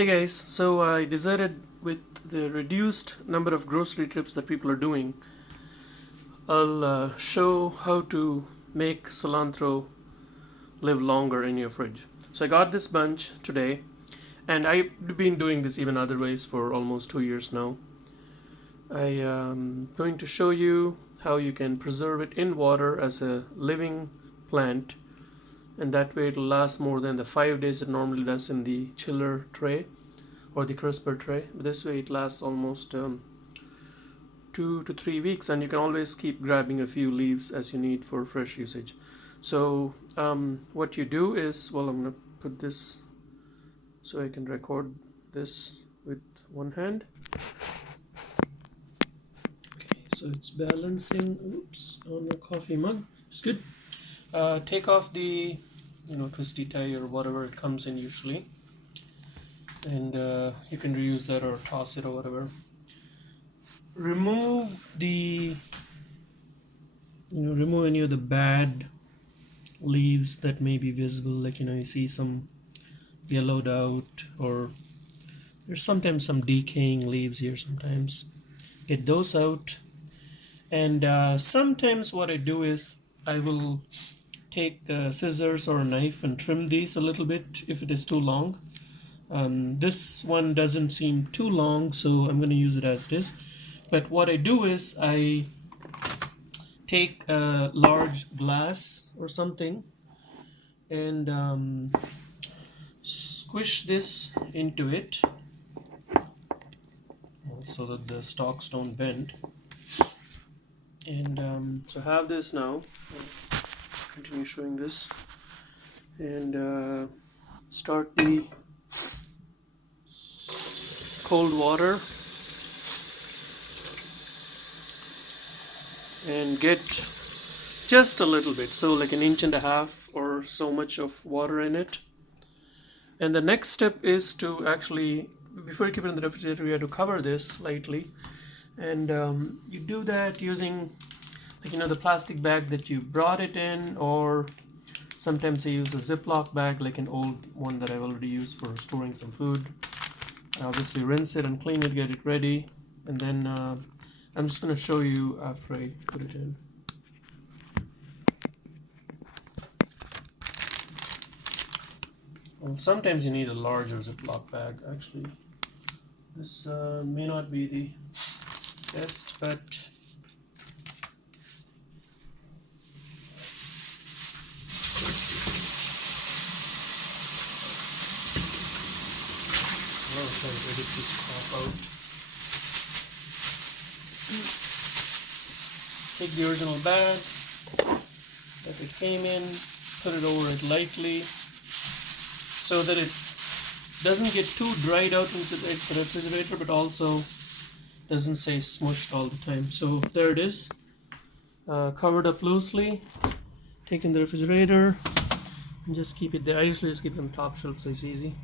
Hey guys, so I decided with the reduced number of grocery trips that people are doing, I'll show how to make cilantro live longer in your fridge. So I got this bunch today, and I've been doing this even other ways for almost 2 years now. I am going to show you how you can preserve it in water as a living plant, and that way it'll last more than the 5 days it normally does in the chiller tray or the crisper tray. This way it lasts almost 2 to 3 weeks, and you can always keep grabbing a few leaves as you need for fresh usage. So what you do is, well, I'm going to put this so I can record this with one hand. Okay, so it's balancing on a coffee mug. It's good. Take off the twisty tie or whatever it comes in usually, and you can reuse that or toss it or whatever. Remove remove any of the bad leaves that may be visible, like you see some yellowed out, or there's sometimes some decaying leaves here. Sometimes get those out, and sometimes what I do is I will take scissors or a knife and trim these a little bit if it is too long. This one doesn't seem too long, so I'm going to use it as it is. But what I do is I take a large glass or something and squish this into it so that the stalks don't bend. And so I have this now. I'll continue showing this, and start the cold water and get just a little bit, so like an inch and a half or so much of water in it. And the next step is to actually, before you keep it in the refrigerator, you have to cover this lightly, and you do that using the plastic bag that you brought it in, or sometimes I use a Ziploc bag, like an old one that I've already used for storing some food. Obviously rinse it and clean it, get it ready, and then I'm just going to show you after I put it in. Well, sometimes you need a larger Ziploc bag. Actually, this may not be the best, but take the original bag that it came in, put it over it lightly so that it doesn't get too dried out into the refrigerator, but also doesn't stay smushed all the time. So there it is, covered up loosely, take in the refrigerator and just keep it there. I usually just keep it on the top shelf so it's easy.